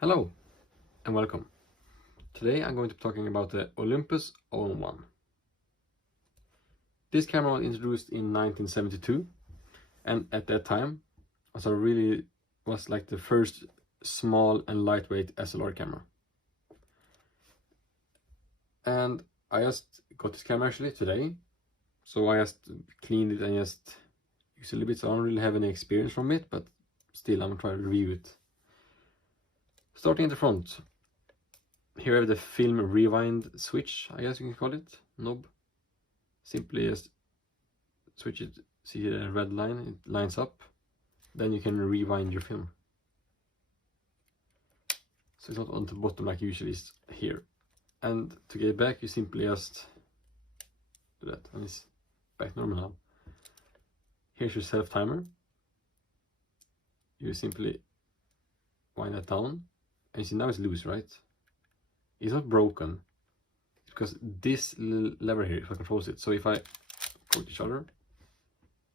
Hello and welcome. Today I'm going to be talking about the Olympus om-1. This camera was introduced in 1972 and at that time was like the first small and lightweight SLR camera. And I just got this camera actually today, so I just cleaned it and just used it a little bit, so I don't really have any experience from it, but still I'm gonna try to review it. Starting at the front, here I have the film rewind switch, I guess you can call it, knob. Simply just switch it, see the red line, it lines up, then you can rewind your film. So it's not on the bottom like usually it's here. And to get it back, you simply just do that, and it's back normal now. Here's your self timer. You simply wind that down, and you see now it's loose, right? It's not broken, because this little lever here, if I control it. So if I go to shutter,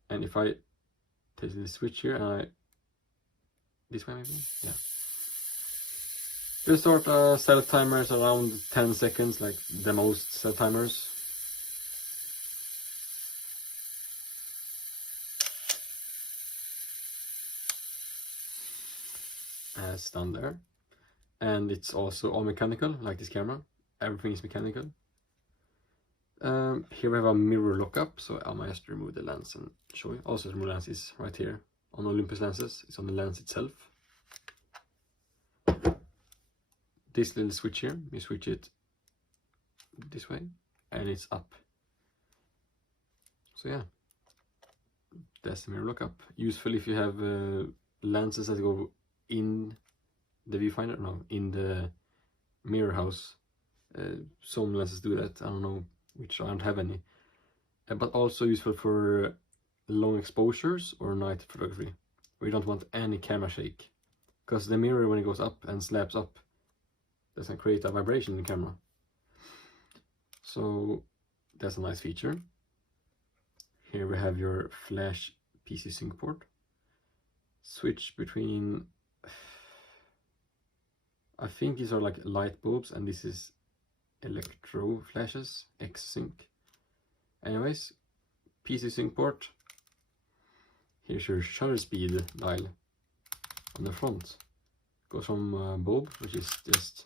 and if I take the switch here, and this way maybe, yeah. You start self timers around 10 seconds, like the most self timers. It's done there. And it's also all mechanical, like this camera. Everything is mechanical. Here we have a mirror lockup, so I might just remove the lens and show you. Also the lens is right here on Olympus lenses, it's on the lens itself. This little switch here, you switch it this way and it's up. So yeah, that's the mirror lockup. Useful if you have lenses that go in the viewfinder, no, in the mirror house. Some lenses do that, I don't know which, I don't have any. But also useful for long exposures or night photography, where you don't want any camera shake, because the mirror, when it goes up and slaps up, doesn't create a vibration in the camera. So that's a nice feature. Here we have your flash PC sync port. Switch between, I think these are like light bulbs, and this is electro flashes, X sync. Anyways, PC sync port. Here's your shutter speed dial on the front. Goes from bulb, which is just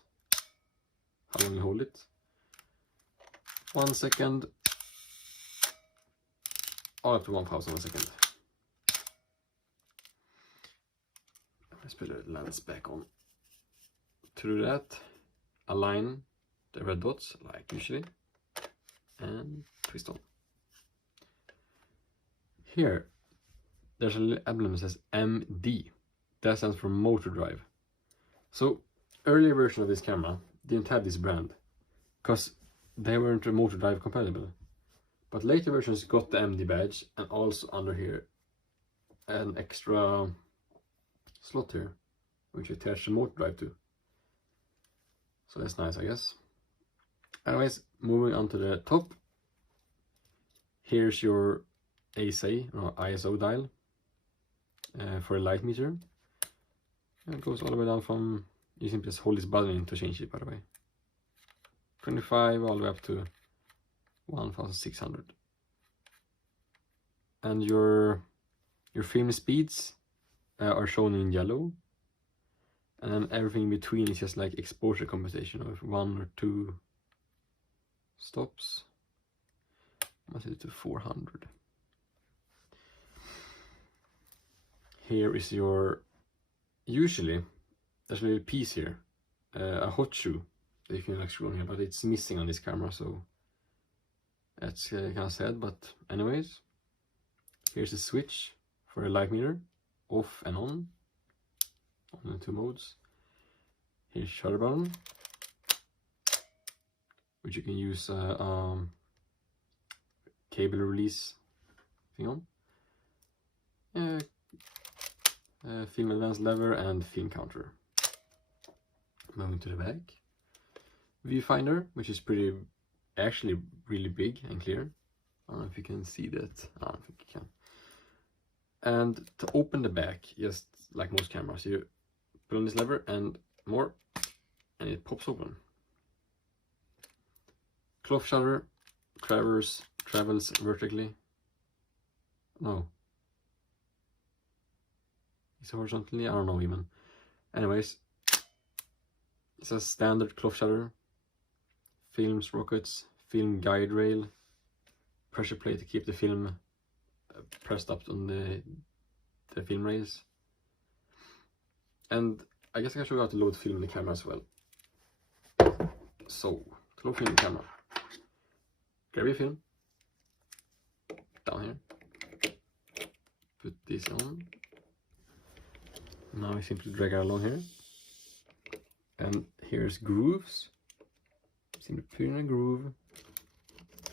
how long you hold it. 1 second, all up to 1000 a second. Let's put the lens back on. To do that, align the red dots like usually and twist on. Here there's a little emblem that says MD. That stands for motor drive. So earlier version of this camera didn't have this brand because they weren't motor drive compatible. But later versions got the MD badge, and also under here an extra slot here which you attach the motor drive to. So that's nice, I guess. Anyways, moving on to the top. Here's your ASA or ISO dial for a light meter. And it goes all the way down from, you can just hold this button to change it, by the way. 25 all the way up to 1600. And your film speeds are shown in yellow. And then everything in between is just like exposure compensation of 1 or 2 stops. I set it to 400. Here is your, usually there's a little piece here, a hot shoe that you can like screw on here, but it's missing on this camera, so that's kind of sad. But anyways, here's the switch for a light meter, off and on the 2 modes. Here's shutter button, which you can use cable release thing on. Film advance lever and film counter. Moving to the back, viewfinder, which is actually really big and clear. I don't know if you can see that. I don't think you can. And to open the back, just like most cameras, you put on this lever and more, and it pops open. Cloth shutter travels vertically. No. Is it horizontally? I don't know even. Anyways, it's a standard cloth shutter. Film sprockets, film guide rail, pressure plate to keep the film pressed up on the film rails. And I guess I can show you how to load film in the camera as well. So, to load film in the camera, grab your film, down here, put this on. Now I simply drag it along here. And here's grooves. Simply put in a groove,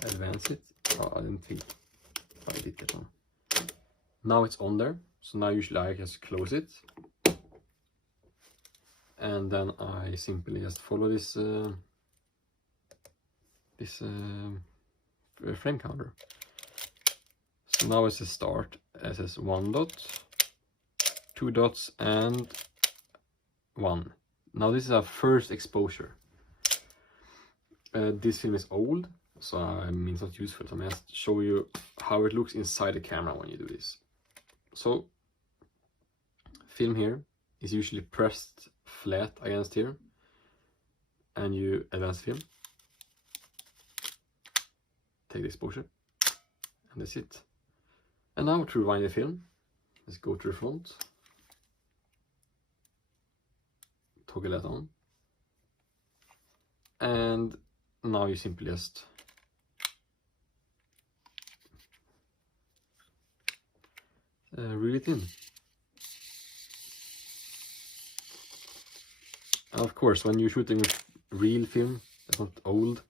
advance it. Oh, I didn't think I did that one. Now it's on there, so now usually I just close it. And then I simply just follow this frame counter. So now it's a start. It says 1 dot, 2 dots, and 1. Now this is our first exposure. This film is old, so I mean it's not useful. So I'm going to show you how it looks inside the camera when you do this. So film here is usually pressed flat against here, and you advance film, take the exposure, and that's it. And now to rewind the film, let's go to the front, toggle that on, and now you simply just reel it in. And of course, when you're shooting with real film that's not old,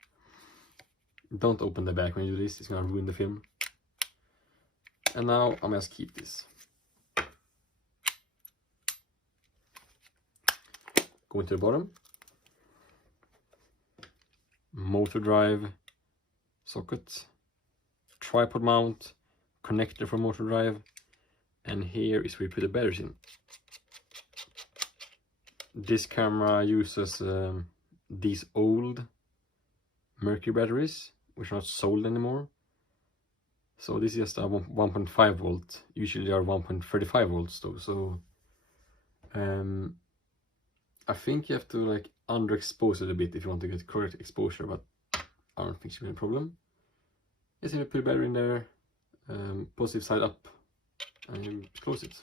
don't open the back when you do this, it's gonna ruin the film. And now I'm just keep this. Go into the bottom. Motor drive, socket, tripod mount, connector for motor drive, and here is where you put the batteries in. This camera uses these old mercury batteries, which are not sold anymore. So this is just a 1.5 volt. Usually they are 1.35 volts though. So I think you have to like underexpose it a bit if you want to get correct exposure, but I don't think it should be a problem. Just put a battery in there, positive side up, and you close it.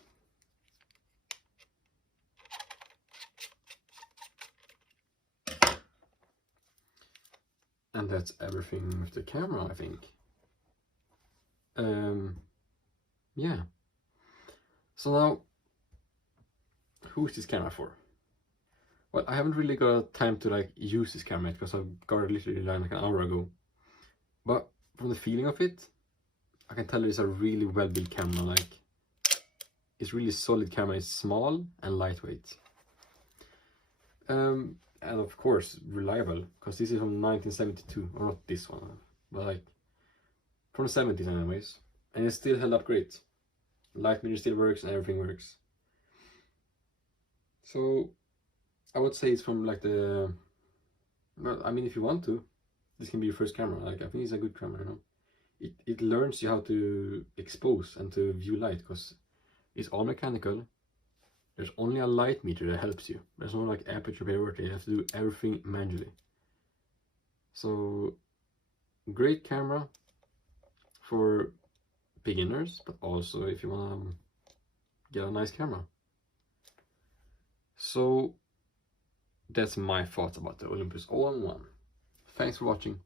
And that's everything with the camera, I think. Yeah. So now, who's this camera for? Well, I haven't really got time to like use this camera because I got it literally like an hour ago. But from the feeling of it, I can tell it's a really well-built camera. Like, it's really solid camera. It's small and lightweight. And of course reliable, because this is from 1972, or not this one, but like from the 70s anyways, and it still held up great. Light meter still works and everything works. So I would say it's from like the, well, I mean, if you want to, this can be your first camera. Like, I think it's a good camera, you know. It learns you how to expose and to view light, because it's all mechanical. There's only a light meter that helps you. There's no like aperture priority. You have to do everything manually. So great camera for beginners, but also if you want to get a nice camera. So that's my thoughts about the Olympus om-1. Thanks for watching.